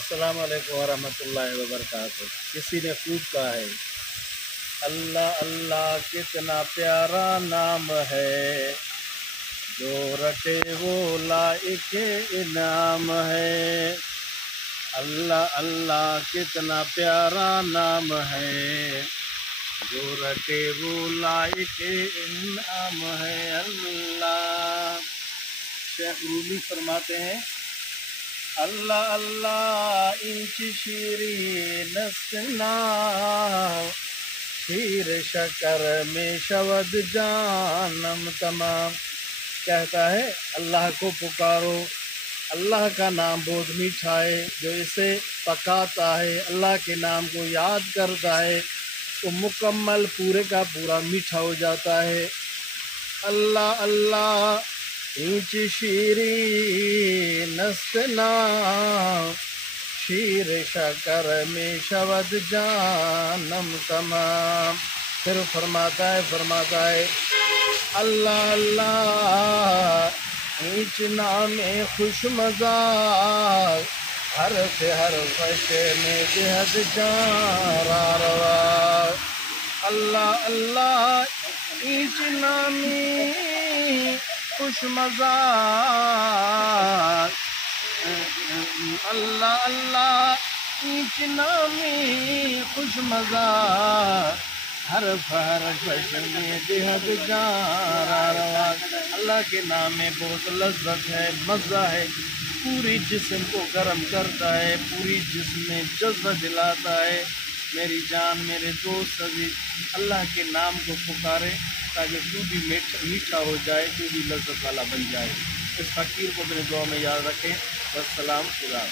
السلام علیکم ورحمۃ اللہ وبرکاتہ۔ کسی نے خوب کہا ہے اللہ اللہ کتنا پیارا نام ہے، جو رٹے وہ لائق انعام ہے۔ اللہ اللہ کتنا پیارا نام ہے، جو رٹے وہ لائق انعام ہے۔ اللہ شیخ رومی فرماتے ہیں اللہ اللہ اینچ شیرین سنا، شیر شکر میں شود جانم تمام۔ کہتا ہے اللہ کو پکارو، اللہ کا نام بہت میٹھا ہے، جو اسے پکاتا ہے، اللہ کے نام کو یاد کرتا ہے وہ مکمل پورے کا پورا میٹھا ہو جاتا ہے۔ اللہ اللہ اینچ شیری نستنا، شیر شکر میں شود جانم تمام۔ پھر فرماتا ہے اللہ اللہ اینچ نام خوش مزاج، حرف حرف میں بہت جارا روا۔ اللہ اللہ اینچ نامی خوش مزاج، اللہ اللہ اینچ نامی خوش مزاج، حرف حرف میں بہت جارا روا۔ اللہ کے نام میں بہت لذت ہے، مزہ ہے، پوری جسم کو گرم کرتا ہے، پوری جسم میں جذبہ دلاتا ہے۔ میری جان میرے دوست عزیز اللہ کے نام کو پکارے تاکہ تو بھی میٹھا ہو جائے، تو بھی لذت والا بن جائے۔ اس فقیر کو اپنے دعا میں یاد رکھیں۔ والسلام خدا۔